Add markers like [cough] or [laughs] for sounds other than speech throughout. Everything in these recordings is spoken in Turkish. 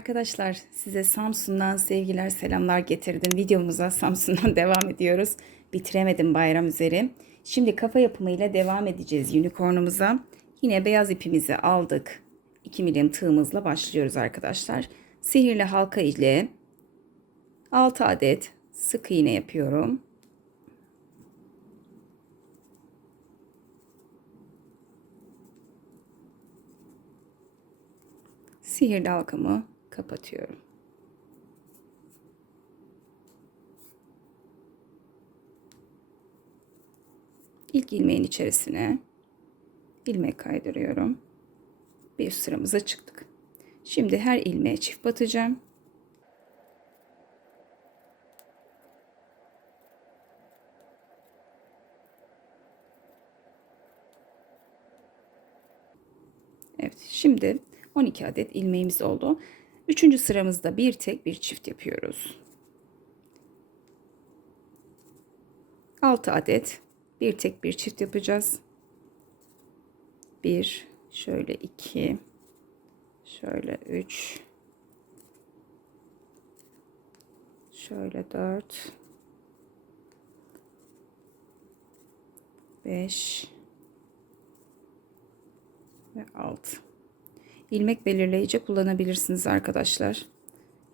Arkadaşlar. Size Samsun'dan sevgiler, selamlar getirdim. Videomuza Samsun'dan [laughs] devam ediyoruz. Bitiremedim bayram üzeri. Şimdi kafa yapımıyla devam edeceğiz unicornumuza. Yine beyaz ipimizi aldık. 2 milim tığımızla başlıyoruz arkadaşlar. Sihirli halka ile 6 adet sık iğne yapıyorum. Sihirli halkamı kapatıyorum. İlk ilmeğin içerisine ilmek kaydırıyorum. Bir üst sıramıza çıktık. Şimdi her ilmeğe çift batacağım. Evet, şimdi 12 adet ilmeğimiz oldu. Üçüncü sıramızda bir tek bir çift yapıyoruz. 6 adet bir tek bir çift yapacağız. 1 şöyle 2 şöyle 3 şöyle 4 5 ve 6 ilmek belirleyici kullanabilirsiniz arkadaşlar.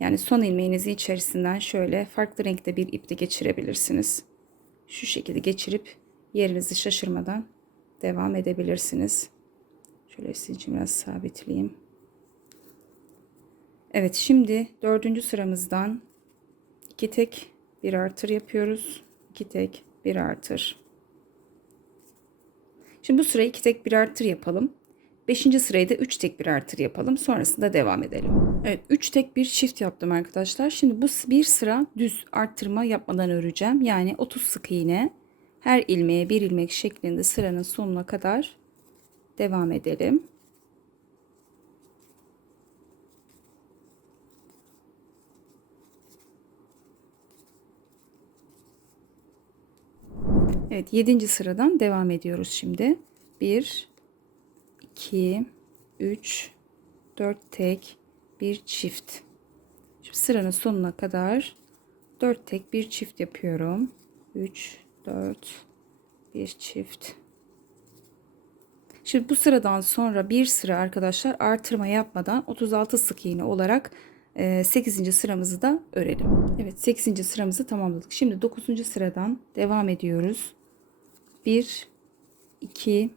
Yani son ilmeğinizi içerisinden şöyle farklı renkte bir iple geçirebilirsiniz. Şu şekilde geçirip yerinizi şaşırmadan devam edebilirsiniz. Şöyle için biraz sabitleyeyim. Evet şimdi dördüncü sıramızdan iki tek bir artır yapıyoruz. İki tek bir artır. Şimdi bu sırayı iki tek bir artır yapalım. Beşinci sırayı da 3 tek bir artır yapalım. Sonrasında devam edelim. Evet 3 tek bir çift yaptım arkadaşlar. Şimdi bu bir sıra düz arttırma yapmadan öreceğim. Yani 30 sık iğne her ilmeğe bir ilmek şeklinde sıranın sonuna kadar devam edelim. Evet 7. sıradan devam ediyoruz şimdi. 1 2 3 4 tek bir çift. Şimdi sıranın sonuna kadar 4 tek bir çift yapıyorum. 3 4 bir çift. Şimdi bu sıradan sonra bir sıra arkadaşlar artırma yapmadan 36 sık iğne olarak 8. sıramızı da örelim. Evet 8. sıramızı tamamladık. Şimdi 9. sıradan devam ediyoruz. 1 2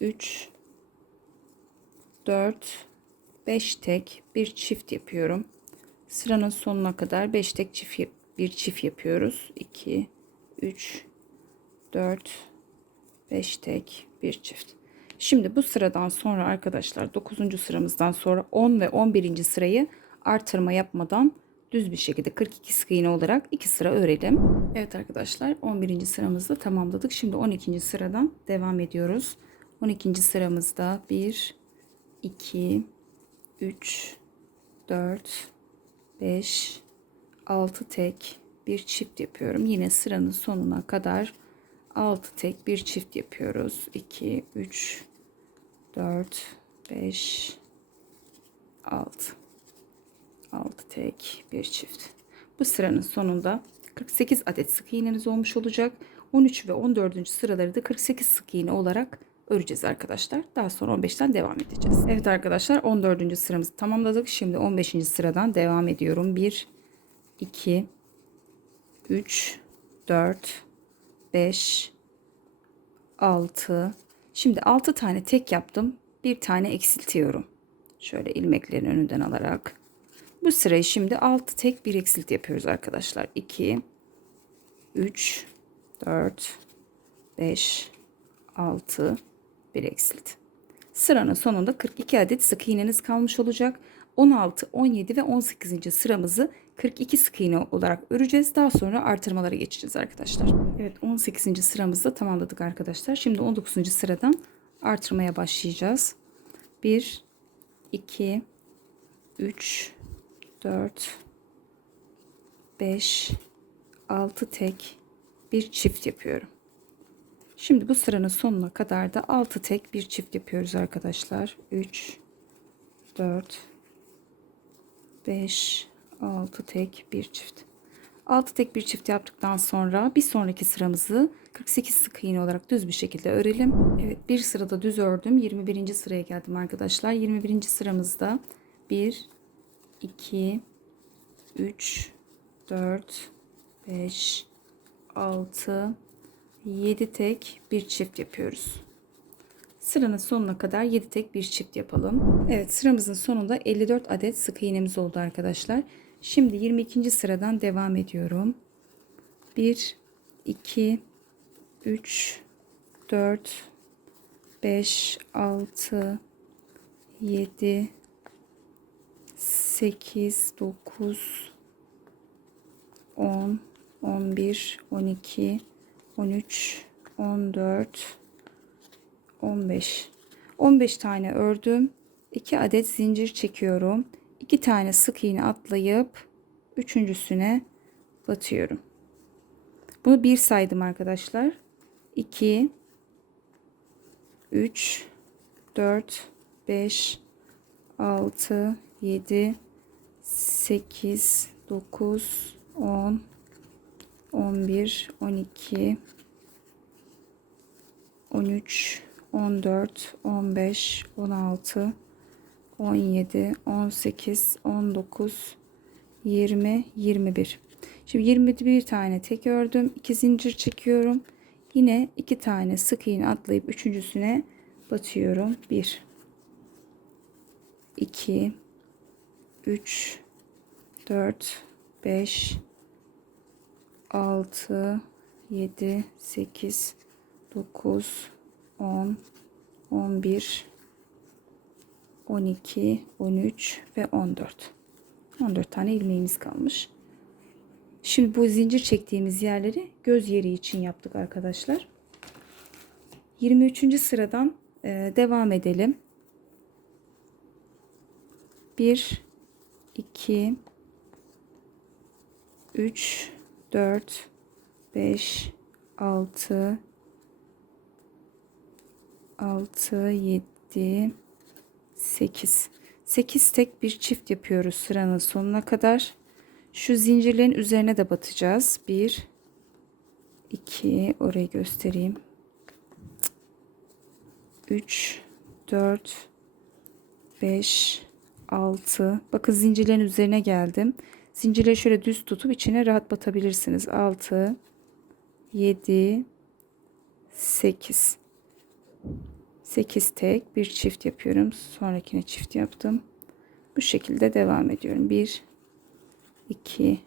3 4 5 tek bir çift yapıyorum. Sıranın sonuna kadar 5 tek çift bir çift yapıyoruz. 2 3 4 5 tek bir çift. Şimdi bu sıradan sonra arkadaşlar 9. sıramızdan sonra 10 ve 11. sırayı artırma yapmadan düz bir şekilde 42 sık iğne olarak 2 sıra örelim. Evet arkadaşlar 11. sıramızda tamamladık. Şimdi 12. sıradan devam ediyoruz. 12. sıramızda 1 2 3 4 5 6 tek bir çift yapıyorum. Yine sıranın sonuna kadar 6 tek bir çift yapıyoruz. 2 3 4 5 6 6 tek bir çift. Bu sıranın sonunda 48 adet sık iğnemiz olmuş olacak. 13 ve 14. sıraları da 48 sık iğne olarak öreceğiz arkadaşlar. Daha sonra 15'ten devam edeceğiz. Evet arkadaşlar 14. sıramızı tamamladık. Şimdi 15. sıradan devam ediyorum. 1 2 3 4 5 6 Şimdi 6 tane tek yaptım. Bir tane eksiltiyorum. Şöyle ilmeklerin önünden alarak. Bu sırayı şimdi 6 tek bir eksilt yapıyoruz arkadaşlar. 2 3 4 5 6 bir eksilt. Sıranın sonunda 42 adet sık iğneniz kalmış olacak. 16, 17 ve 18. sıramızı 42 sık iğne olarak öreceğiz. Daha sonra artırmalara geçeceğiz arkadaşlar. Evet 18. sıramızda tamamladık arkadaşlar. Şimdi 19. sıradan artırmaya başlayacağız. 1 2 3 4 5 6 tek bir çift yapıyorum. Şimdi bu sıranın sonuna kadar da 6 tek bir çift yapıyoruz arkadaşlar. 3 4 5, 6 tek bir çift. 6 tek bir çift yaptıktan sonra bir sonraki sıramızı 48 sık iğne olarak düz bir şekilde örelim. Evet bir sırada düz ördüm. 21. sıraya geldim arkadaşlar. 21. sıramızda 1, 2, 3, 4, 5, 6, 7 tek bir çift yapıyoruz. Sıranın sonuna kadar 7 tek bir çift yapalım. Evet sıramızın sonunda 54 adet sık iğnemiz oldu arkadaşlar. Şimdi 22. sıradan devam ediyorum. 1 2 3 4 5 6 7 8 9 10 11 12 13 14 15 15 tane ördüm. 2 adet zincir çekiyorum. 2 tane sık iğne atlayıp üçüncüsüne batıyorum. Bunu bir saydım arkadaşlar. 2 3 4 5 6 7 8 9 10 11 12 13 14 15 16 17 18 19 20 21 Şimdi 21 tane tek ördüm. 2 zincir çekiyorum. Yine 2 tane sık iğne atlayıp üçüncüsüne batıyorum. 1 2 3 4 5 6 7 8 9 10 11 12 13 ve 14 14 tane ilmeğimiz kalmış. Şimdi bu zincir çektiğimiz yerleri göz yeri için yaptık arkadaşlar. 23. sıradan e, devam edelim. 1 2 3 4 5 6 6 7 8 8 tek bir çift yapıyoruz sıranın sonuna kadar. Şu zincirlerin üzerine de batacağız. 1 2 orayı göstereyim. 3 4 5 6 bakın zincirlerin üzerine geldim. Zincirleri şöyle düz tutup içine rahat batabilirsiniz. 6 7 8 8 tek bir çift yapıyorum. Sonrakine çift yaptım. Bu şekilde devam ediyorum. 1 2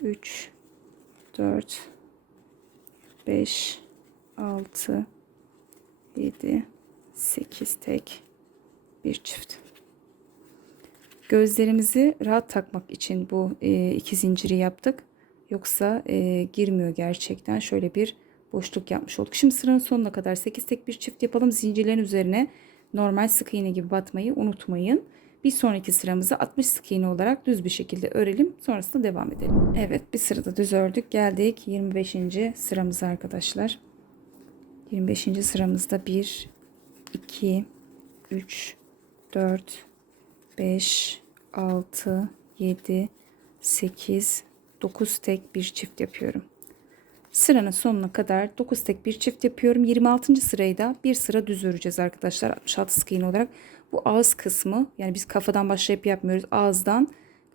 3 4 5 6 7 8 tek bir çift. Gözlerimizi rahat takmak için bu e, iki zinciri yaptık. Yoksa e, girmiyor gerçekten. Şöyle bir boşluk yapmış olduk. Şimdi sıranın sonuna kadar 8 tek bir çift yapalım. Zincirlerin üzerine normal sık iğne gibi batmayı unutmayın. Bir sonraki sıramızı 60 sık iğne olarak düz bir şekilde örelim. Sonrasında devam edelim. Evet bir sırada düz ördük. Geldik 25. sıramıza arkadaşlar. 25. sıramızda 1, 2, 3, 4, 5, 6, 7, 8, 9 tek bir çift yapıyorum. Sıranın sonuna kadar 9 tek bir çift yapıyorum. 26. sırayı da bir sıra düz öreceğiz arkadaşlar. 66 sık iğne olarak. Bu ağız kısmı yani biz kafadan başlayıp yapmıyoruz. Ağızdan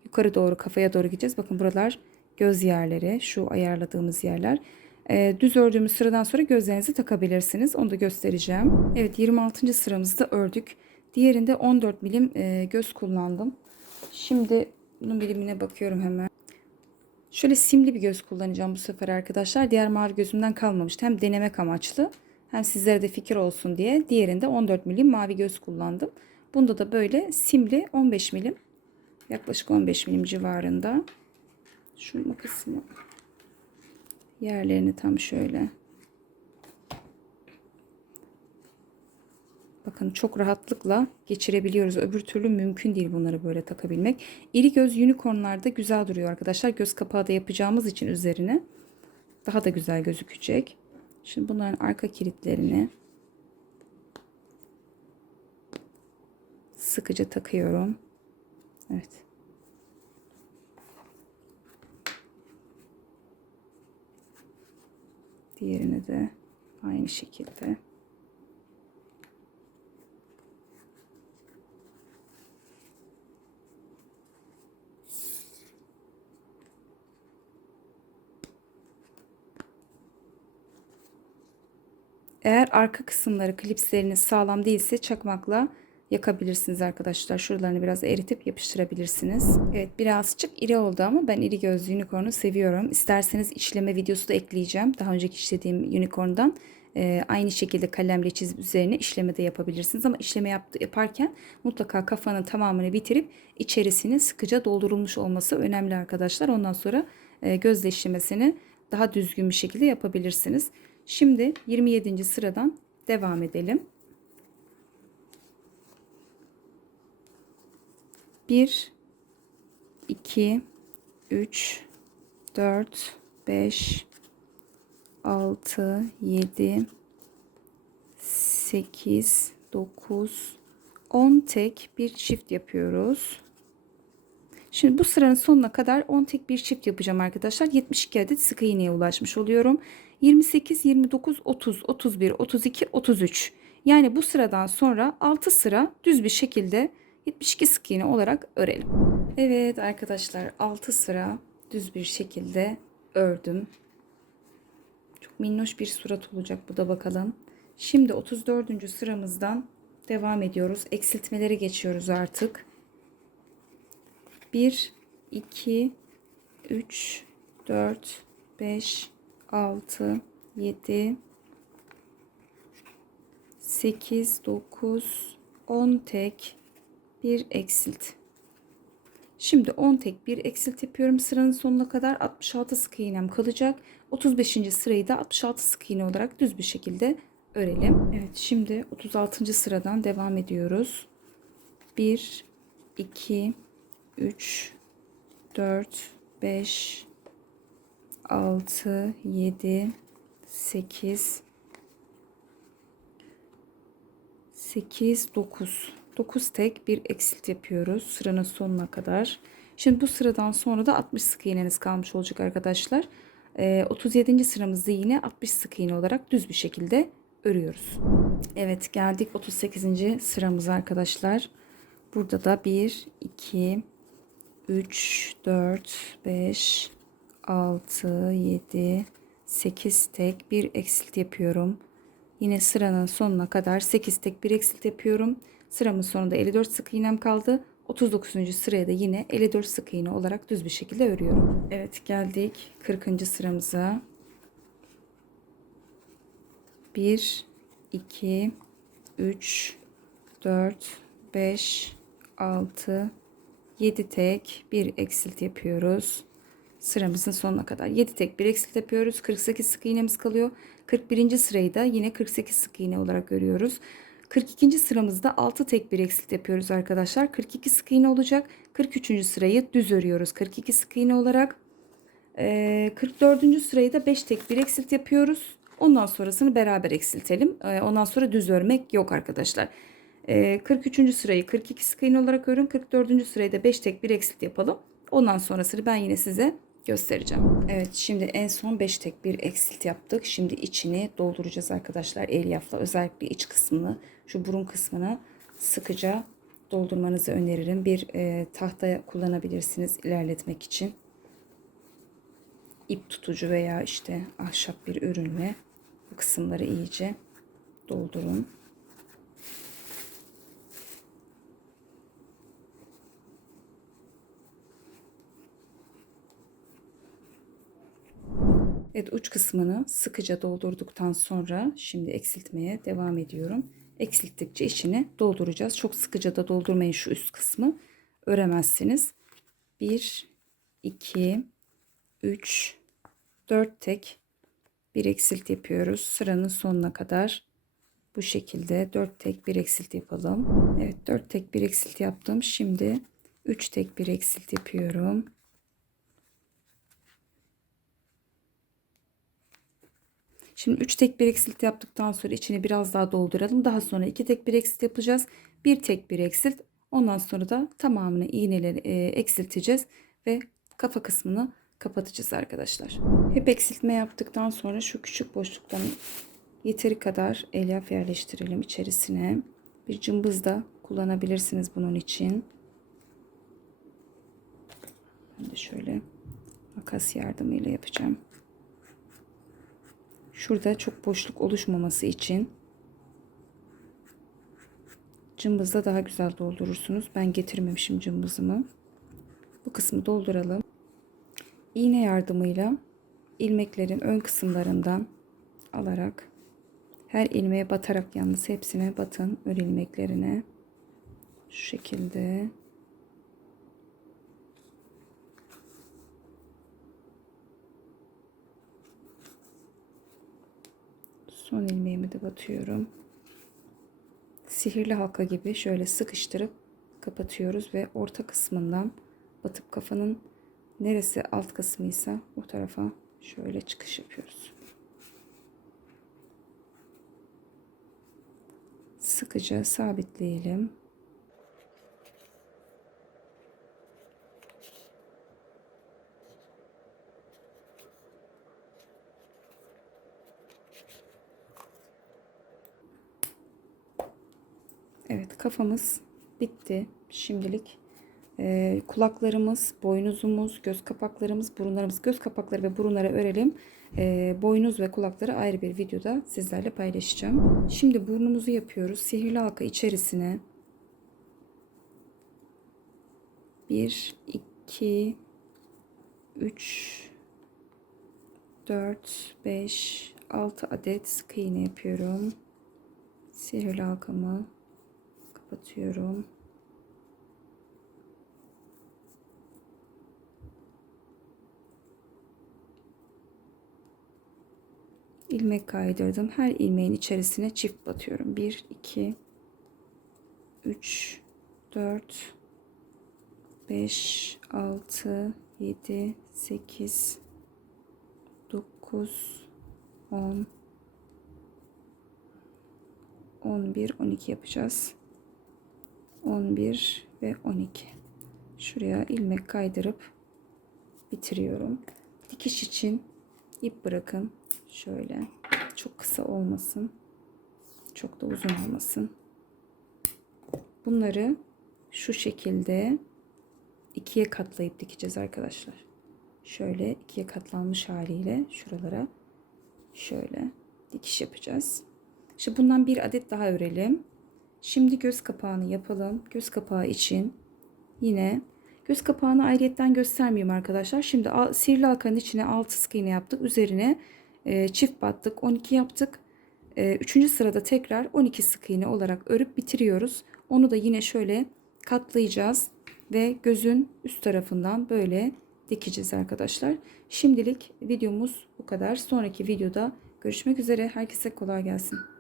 yukarı doğru kafaya doğru gideceğiz. Bakın buralar göz yerleri. Şu ayarladığımız yerler. Ee, düz ördüğümüz sıradan sonra gözlerinizi takabilirsiniz. Onu da göstereceğim. Evet 26. sıramızda ördük. Diğerinde 14 milim e, göz kullandım. Şimdi bunun birimine bakıyorum hemen. Şöyle simli bir göz kullanacağım bu sefer arkadaşlar. Diğer mavi gözümden kalmamıştı. Hem denemek amaçlı hem sizlere de fikir olsun diye. Diğerinde 14 milim mavi göz kullandım. Bunda da böyle simli 15 milim. Yaklaşık 15 milim civarında. Şu makasını yerlerini tam şöyle Bakın çok rahatlıkla geçirebiliyoruz. Öbür türlü mümkün değil bunları böyle takabilmek. İri göz unicornlarda güzel duruyor arkadaşlar. Göz kapağı da yapacağımız için üzerine daha da güzel gözükecek. Şimdi bunların arka kilitlerini sıkıca takıyorum. Evet. Diğerini de aynı şekilde. Eğer arka kısımları klipsleriniz sağlam değilse çakmakla yakabilirsiniz arkadaşlar. Şuralarını biraz eritip yapıştırabilirsiniz. Evet birazcık iri oldu ama ben iri gözlü unicorn'u seviyorum. İsterseniz işleme videosu da ekleyeceğim. Daha önceki işlediğim unicorn'dan. Ee, aynı şekilde kalemle çizip üzerine işleme de yapabilirsiniz. Ama işleme yaptı, yaparken mutlaka kafanın tamamını bitirip içerisinin sıkıca doldurulmuş olması önemli arkadaşlar. Ondan sonra e, gözle işlemesini daha düzgün bir şekilde yapabilirsiniz. Şimdi 27. sıradan devam edelim. 1 2 3 4 5 6 7 8 9 10 tek bir çift yapıyoruz. Şimdi bu sıranın sonuna kadar 10 tek bir çift yapacağım arkadaşlar. 72 adet sık iğneye ulaşmış oluyorum. 28, 29, 30, 31, 32, 33. Yani bu sıradan sonra 6 sıra düz bir şekilde 72 sık iğne olarak örelim. Evet arkadaşlar 6 sıra düz bir şekilde ördüm. Çok minnoş bir surat olacak bu da bakalım. Şimdi 34. sıramızdan devam ediyoruz. Eksiltmelere geçiyoruz artık. 1 2 3 4 5 6 7 8 9 10 tek bir eksilt. Şimdi 10 tek bir eksilt yapıyorum. Sıranın sonuna kadar 66 sık iğnem kalacak. 35. sırayı da 66 sık iğne olarak düz bir şekilde örelim. Evet şimdi 36. sıradan devam ediyoruz. 1 2 3 4 5 6 7 8 8 9 9 tek bir eksilt yapıyoruz sıranın sonuna kadar. Şimdi bu sıradan sonra da 60 sık iğneniz kalmış olacak arkadaşlar. Ee, 37. sıramızda yine 60 sık iğne olarak düz bir şekilde örüyoruz. Evet geldik 38. sıramıza arkadaşlar. Burada da 1 2 3 4 5 6 7 8 tek bir eksilt yapıyorum. Yine sıranın sonuna kadar 8 tek bir eksilt yapıyorum. Sıramın sonunda 54 sık iğnem kaldı. 39. sıraya da yine 54 sık iğne olarak düz bir şekilde örüyorum. Evet geldik 40. sıramıza. 1 2 3 4 5 6 7 tek bir eksilt yapıyoruz. Sıramızın sonuna kadar 7 tek bir eksilt yapıyoruz. 48 sık iğnemiz kalıyor. 41. sırayı da yine 48 sık iğne olarak örüyoruz. 42. sıramızda 6 tek bir eksilt yapıyoruz arkadaşlar. 42 sık iğne olacak. 43. sırayı düz örüyoruz. 42 sık iğne olarak. 44. Ee, sırayı da 5 tek bir eksilt yapıyoruz. Ondan sonrasını beraber eksiltelim. Ee, ondan sonra düz örmek yok arkadaşlar. 43. Ee, sırayı 42 sık iğne olarak örün. 44. sırayı da 5 tek bir eksilt yapalım. Ondan sonrasını ben yine size göstereceğim. Evet şimdi en son 5 tek bir eksilt yaptık. Şimdi içini dolduracağız arkadaşlar elyafla. Özellikle iç kısmını şu burun kısmını sıkıca doldurmanızı öneririm. Bir e, tahta kullanabilirsiniz ilerletmek için. İp tutucu veya işte ahşap bir ürünle bu kısımları iyice doldurun. Evet uç kısmını sıkıca doldurduktan sonra şimdi eksiltmeye devam ediyorum. Eksilttikçe içini dolduracağız. Çok sıkıca da doldurmayın şu üst kısmı. Öremezsiniz. 1, 2, 3, 4 tek bir eksilt yapıyoruz. Sıranın sonuna kadar bu şekilde 4 tek bir eksilt yapalım. Evet 4 tek bir eksilt yaptım. Şimdi 3 tek bir eksilt yapıyorum. Şimdi 3 tek bir eksilt yaptıktan sonra içini biraz daha dolduralım. Daha sonra 2 tek bir eksilt yapacağız. 1 tek bir eksilt. Ondan sonra da tamamını iğneleri e, eksilteceğiz ve kafa kısmını kapatacağız arkadaşlar. Hep eksiltme yaptıktan sonra şu küçük boşluktan yeteri kadar elyaf yerleştirelim içerisine. Bir cımbız da kullanabilirsiniz bunun için. Ben de şöyle makas yardımıyla yapacağım. Şurada çok boşluk oluşmaması için cımbızla daha güzel doldurursunuz. Ben getirmemişim cımbızımı. Bu kısmı dolduralım. İğne yardımıyla ilmeklerin ön kısımlarından alarak her ilmeğe batarak yalnız hepsine batın ön ilmeklerine. Şu şekilde. Son ilmeğimi de batıyorum. Sihirli halka gibi şöyle sıkıştırıp kapatıyoruz ve orta kısmından batıp kafanın neresi alt kısmıysa o tarafa şöyle çıkış yapıyoruz. Sıkıca sabitleyelim. Evet kafamız bitti şimdilik. Ee, kulaklarımız, boynuzumuz, göz kapaklarımız, burunlarımız, göz kapakları ve burunları örelim. Ee, boynuz ve kulakları ayrı bir videoda sizlerle paylaşacağım. Şimdi burnumuzu yapıyoruz. Sihirli halka içerisine 1, 2, 3, 4, 5, 6 adet iğne yapıyorum. Sihirli halkamı kapatıyorum. ilmek kaydırdım. Her ilmeğin içerisine çift batıyorum. 1 2 3 4 5 6 7 8 9 10 11 12 yapacağız. 11 ve 12. Şuraya ilmek kaydırıp bitiriyorum. Dikiş için ip bırakın. Şöyle. Çok kısa olmasın. Çok da uzun olmasın. Bunları şu şekilde ikiye katlayıp dikeceğiz arkadaşlar. Şöyle ikiye katlanmış haliyle şuralara şöyle dikiş yapacağız. İşte bundan bir adet daha örelim. Şimdi göz kapağını yapalım. Göz kapağı için yine göz kapağını ayrıyetten göstermeyeyim arkadaşlar. Şimdi sihirli halkanın içine 6 sık iğne yaptık. Üzerine e, çift battık 12 yaptık. E, üçüncü sırada tekrar 12 sık iğne olarak örüp bitiriyoruz. Onu da yine şöyle katlayacağız ve gözün üst tarafından böyle dikeceğiz arkadaşlar. Şimdilik videomuz bu kadar. Sonraki videoda görüşmek üzere. Herkese kolay gelsin.